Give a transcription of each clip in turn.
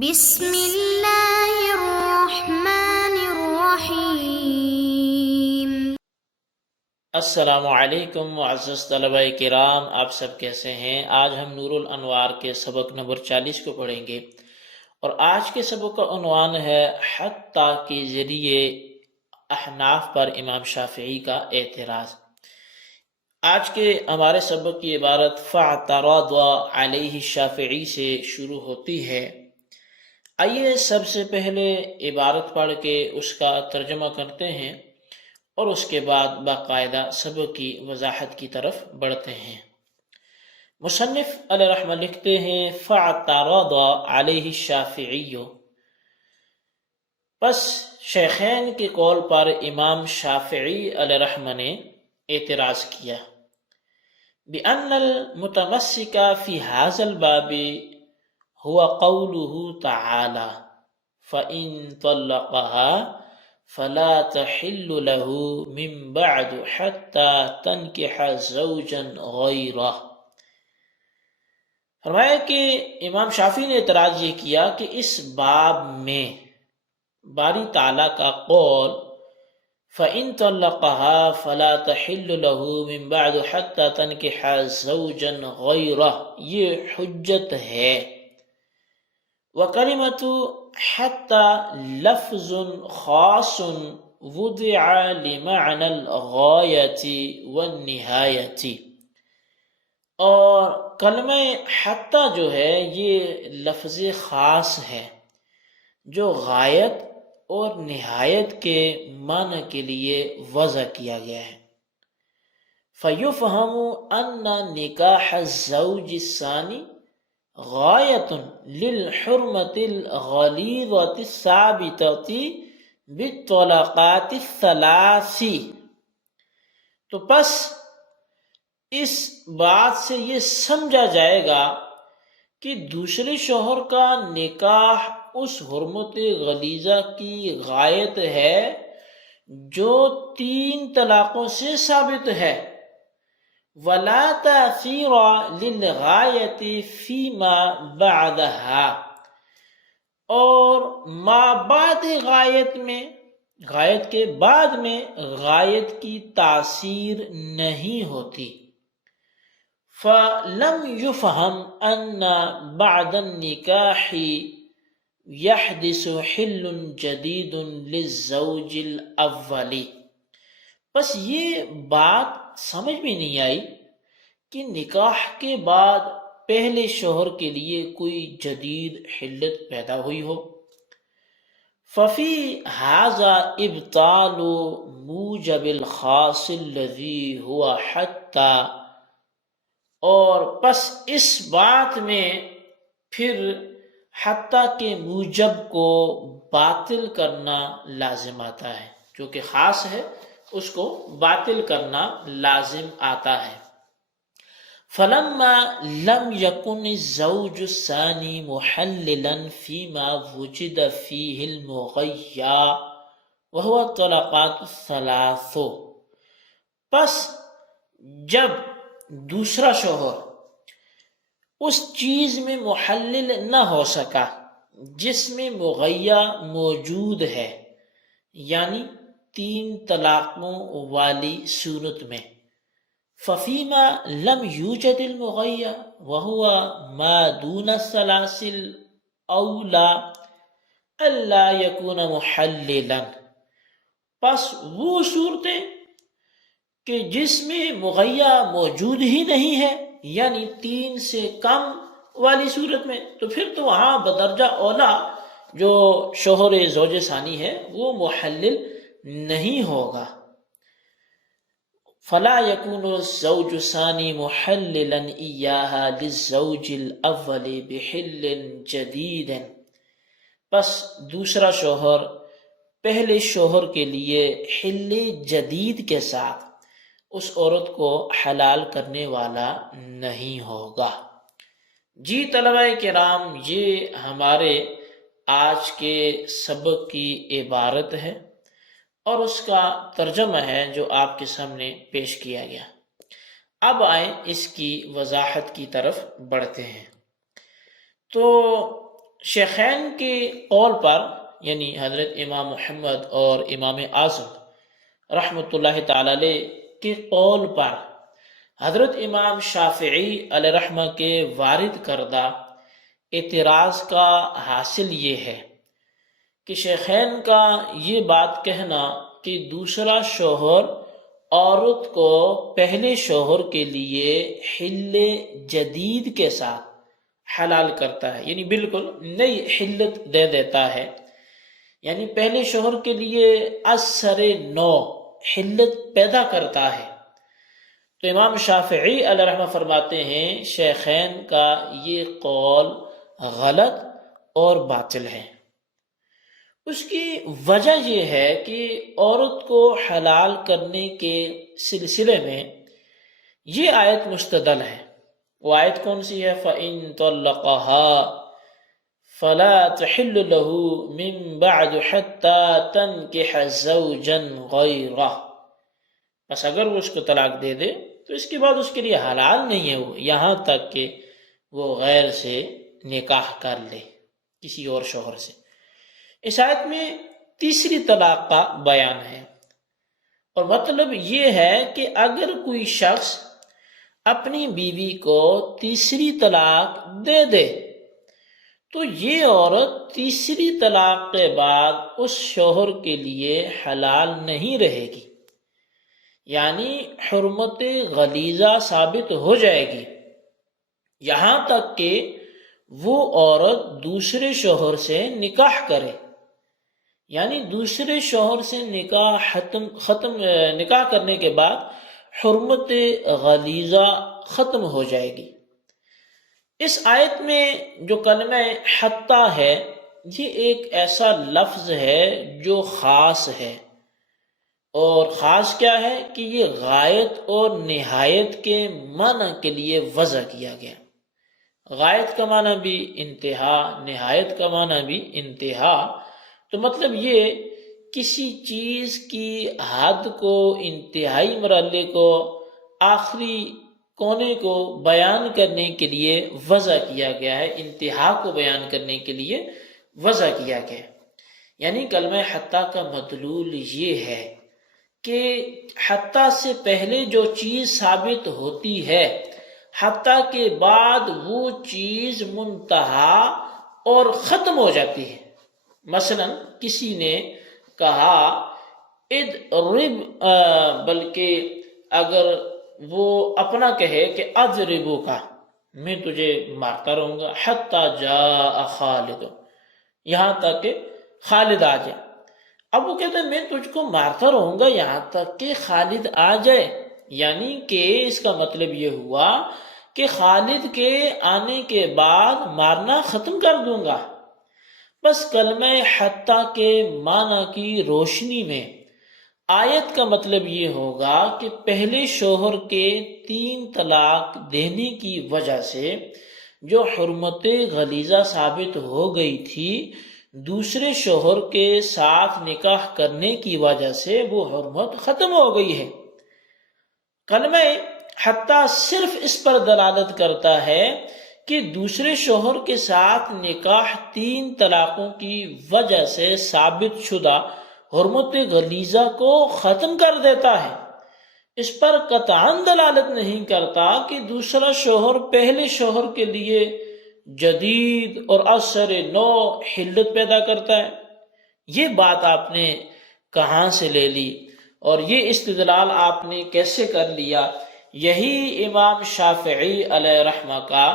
بسم اللہ الرحمن الرحیم۔ السلام علیکم معزز طلبہ کرام، آپ سب کیسے ہیں؟ آج ہم نور الانوار کے سبق نمبر 40 کو پڑھیں گے، اور آج کے سبق کا عنوان ہے حتیٰ کے ذریعے احناف پر امام شافعی کا اعتراض۔ آج کے ہمارے سبق کی عبارت فاعترض علیہ الشافعی سے شروع ہوتی ہے۔ آئیے سب سے پہلے عبارت پڑھ کے اس کا ترجمہ کرتے ہیں اور اس کے بعد باقاعدہ سبق کی وضاحت کی طرف بڑھتے ہیں۔ مصنف علیہ رحمہ لکھتے ہیں فاعترض علیہ الشافعی، پس شیخین کے قول پر امام شافعی علیہ رحمہ نے اعتراض کیا بأن المتمسک فی هذا الباب هو قوله تعالی فإن طلقها فلا تحل له من بعد حتى تنكح زوجا غیرہ۔ فرمایا کہ امام شافعی نے اعتراض یہ کیا کہ اس باب میں باری تعالیٰ کا قول فَإِن طَلَّقَهَا فَلَا تَحِلُّ لَهُ مِن بَعْدُ حَتَّى تَنكِحَ زَوْجًا غَيْرَهُ یہ حجت ہے۔ وَكَلِمَةُ حَتَّى لَفْظٌ خاص وُضِعَ لِمَعْنَى الْغَایَةِ وَالنِّہَایَةِ، اور کلمہ حتیٰ جو ہے یہ لفظ خاص ہے جو غایت اور نہایت کے معنی کے لیے وضع کیا گیا ہے۔ فَيُفْهَمُ أَنَّ نِكَاحَ الزَّوْجِ الثَّانِي غایۃ للحرمۃ الغلیظۃ الثابتۃ بالطلاقات الثلاث، تو پس اس بات سے یہ سمجھا جائے گا کہ دوسرے شوہر کا نکاح اس حرمت غلیظہ کی غایت ہے جو 3 طلاقوں سے ثابت ہے۔ ولا تأثیر للغایت فیما بعدها، اور ما بعد غایت میں، غایت کے بعد میں غایت کی تاثیر نہیں ہوتی۔ فلم يفهم ان بعد النکاح يحدث حل جدید للزوج الاول، بس یہ بات سمجھ میں نہیں آئی کہ نکاح کے بعد پہلے شوہر کے لیے کوئی جدید حلت پیدا ہوئی ہو۔ ففی ھذا ابطال موجب الخاص الذی هو حتی، اور پس اس بات میں پھر حتیٰ کے موجب کو باطل کرنا لازم آتا ہے، جو کہ خاص ہے اس کو باطل کرنا لازم آتا ہے۔ فلما لم يكن الزوج الثاني محللا فيما وجد فيه المغيّا وهو الطلاقات الثلاث، پس جب دوسرا شوہر اس چیز میں محلل نہ ہو سکا جس میں مغیّا موجود ہے، یعنی 3 طلاقوں والی صورت میں، ففیما لم یوجد المغیّا وهو ما دون الثلاث الاولی الا یکون محللا، پس وہ صورتیں کہ جس میں مغیّا موجود ہی نہیں ہے، یعنی 3 سے کم والی صورت میں، تو پھر تو وہاں بدرجہ اولا جو شوہر زوج ثانی ہے وہ محلل نہیں ہوگا۔ فلا يكون الزوج الثاني محللا إياها للزوج الأول بحل جديد، پس دوسرا شوہر پہلے شوہر کے لیے حل جدید کے ساتھ اس عورت کو حلال کرنے والا نہیں ہوگا۔ جی طلبہ کرام، یہ ہمارے آج کے سبق کی عبارت ہے اور اس کا ترجمہ ہے جو آپ کے سامنے پیش کیا گیا۔ اب آئیں اس کی وضاحت کی طرف بڑھتے ہیں۔ تو شیخین کے قول پر، یعنی حضرت امام محمد اور امام اعظم رحمۃ اللہ تعالی علیہ کے قول پر حضرت امام شافعی علیہ رحمہ کے وارد کردہ اعتراض کا حاصل یہ ہے کہ شیخین کا یہ بات کہنا کہ دوسرا شوہر عورت کو پہلے شوہر کے لیے حل جدید کے ساتھ حلال کرتا ہے، یعنی بالکل نئی حلت دے دیتا ہے، یعنی پہلے شوہر کے لیے از سر نو حلت پیدا کرتا ہے۔ تو امام شافعی علیہ رحمہ فرماتے ہیں شیخین کا یہ قول غلط اور باطل ہے۔ اس کی وجہ یہ ہے کہ عورت کو حلال کرنے کے سلسلے میں یہ آیت مستدل ہے۔ وہ آیت کون سی ہے؟ فَإِن طَلَّقَهَا فَلَا تَحِلُّ لَهُ مِن بَعْدُ حَتَّى تَنكِحَ زَوْجًا غَيْرَهُ، بس اگر وہ اس کو طلاق دے دے تو اس کے بعد اس کے لیے حلال نہیں ہے وہ، یہاں تک کہ وہ غیر سے نکاح کر لے کسی اور شوہر سے۔ اس آیت میں تیسری طلاق کا بیان ہے، اور مطلب یہ ہے کہ اگر کوئی شخص اپنی بیوی کو تیسری طلاق دے دے تو یہ عورت تیسری طلاق کے بعد اس شوہر کے لیے حلال نہیں رہے گی، یعنی حرمت غلیظہ ثابت ہو جائے گی، یہاں تک کہ وہ عورت دوسرے شوہر سے نکاح کرے، یعنی دوسرے شوہر سے نکاح کرنے کے بعد حرمت غلیظہ ختم ہو جائے گی۔ اس آیت میں جو کلمہ حتی ہے یہ ایک ایسا لفظ ہے جو خاص ہے، اور خاص کیا ہے کہ یہ غایت اور نہایت کے معنی کے لیے وضع کیا گیا۔ غایت کا معنی بھی انتہا، نہایت کا معنی بھی انتہا، تو مطلب یہ کسی چیز کی حد کو، انتہائی مرحلے کو، آخری کونے کو بیان کرنے کے لیے وضع کیا گیا ہے، انتہا کو بیان کرنے کے لیے وضع کیا گیا ہے۔ یعنی کلمہ حتی کا مدلول یہ ہے کہ حتی سے پہلے جو چیز ثابت ہوتی ہے، حتی کے بعد وہ چیز منتہا اور ختم ہو جاتی ہے۔ مثلا کسی نے کہا اضرب، بلکہ اگر وہ اپنا کہے کہ اضربو کا، میں تجھے مارتا رہوں گا، حتی جاء خالد، یہاں تک کہ خالد آ جائے۔ اب وہ کہتے ہیں میں تجھ کو مارتا رہوں گا یہاں تک کہ خالد آ جائے، یعنی کہ اس کا مطلب یہ ہوا کہ خالد کے آنے کے بعد مارنا ختم کر دوں گا۔ بس کلمہ حتی کے معنی کی روشنی میں آیت کا مطلب یہ ہوگا کہ پہلے شوہر کے 3 طلاق دینے کی وجہ سے جو حرمت غلیظہ ثابت ہو گئی تھی، دوسرے شوہر کے ساتھ نکاح کرنے کی وجہ سے وہ حرمت ختم ہو گئی ہے۔ کلمہ حتی صرف اس پر دلالت کرتا ہے کہ دوسرے شوہر کے ساتھ نکاح 3 طلاقوں کی وجہ سے ثابت شدہ حرمت غلیظہ کو ختم کر دیتا ہے، اس پر قطعاً دلالت نہیں کرتا کہ دوسرا شوہر پہلے شوہر کے لیے جدید اور اثر نو حلت پیدا کرتا ہے۔ یہ بات آپ نے کہاں سے لے لی اور یہ استدلال آپ نے کیسے کر لیا؟ یہی امام شافعی علیہ رحمہ کا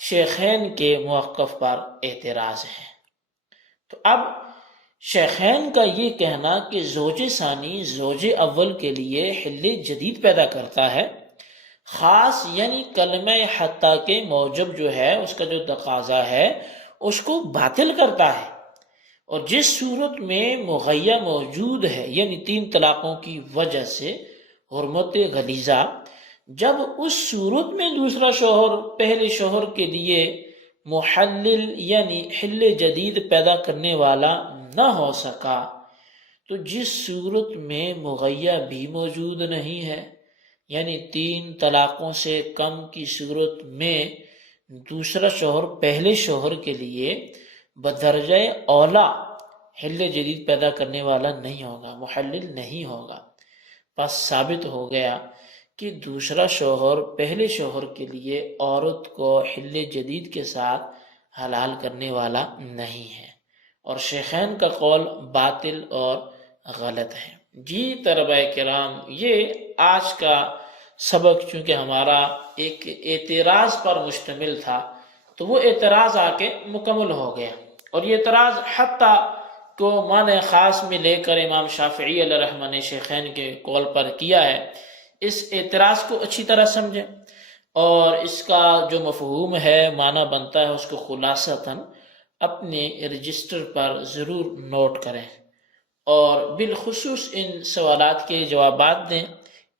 شیخین کے موقف پر اعتراض ہے۔ تو اب شیخین کا یہ کہنا کہ زوج ثانی زوج اول کے لیے حل جدید پیدا کرتا ہے، خاص یعنی کلمہ حتی کے موجب جو ہے اس کا جو تقاضا ہے اس کو باطل کرتا ہے، اور جس صورت میں مغیہ موجود ہے یعنی 3 طلاقوں کی وجہ سے حرمت غلیظہ، جب اس صورت میں دوسرا شوہر پہلے شوہر کے لیے محلل یعنی حل جدید پیدا کرنے والا نہ ہو سکا، تو جس صورت میں مغیہ بھی موجود نہیں ہے، یعنی 3 طلاقوں سے کم کی صورت میں دوسرا شوہر پہلے شوہر کے لیے بدرجہ اولا حل جدید پیدا کرنے والا نہیں ہوگا، محلل نہیں ہوگا۔ بس ثابت ہو گیا کہ دوسرا شوہر پہلے شوہر کے لیے عورت کو حل جدید کے ساتھ حلال کرنے والا نہیں ہے، اور شیخین کا قول باطل اور غلط ہے۔ جی طلبہ کرام، یہ آج کا سبق چونکہ ہمارا ایک اعتراض پر مشتمل تھا تو وہ اعتراض آ کے مکمل ہو گیا، اور یہ اعتراض حتیٰ کو معنی خاص میں لے کر امام شافعی علیہ رحمہ نے شیخین کے قول پر کیا ہے۔ اس اعتراض کو اچھی طرح سمجھیں اور اس کا جو مفہوم ہے، معنی بنتا ہے، اس کو خلاصتاً اپنے رجسٹر پر ضرور نوٹ کریں اور بالخصوص ان سوالات کے جوابات دیں۔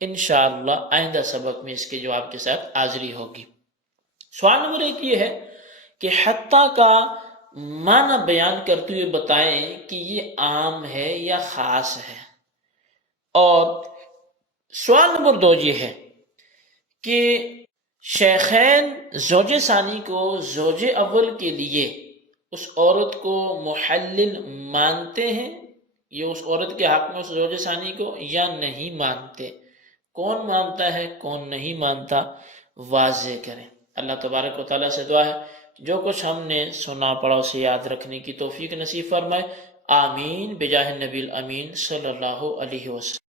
انشاءاللہ آئندہ سبق میں اس کے جواب کے ساتھ حاضری ہوگی۔ سوال نمبر 1 یہ ہے کہ حتیٰ کا معنی بیان کرتے ہوئے بتائیں کہ یہ عام ہے یا خاص ہے، اور سوال نمبر 2 یہ ہے کہ شیخین زوج ثانی کو زوج اول کے لیے اس عورت کو محلل مانتے ہیں، یہ اس عورت کے حق میں اس زوج ثانی کو، یا نہیں مانتے؟ کون مانتا ہے کون نہیں مانتا، واضح کریں۔ اللہ تبارک و تعالیٰ سے دعا ہے جو کچھ ہم نے سنا پڑا اسے یاد رکھنے کی توفیق نصیب فرمائے۔ آمین بجاہ نبی الامین صلی اللہ علیہ وسلم۔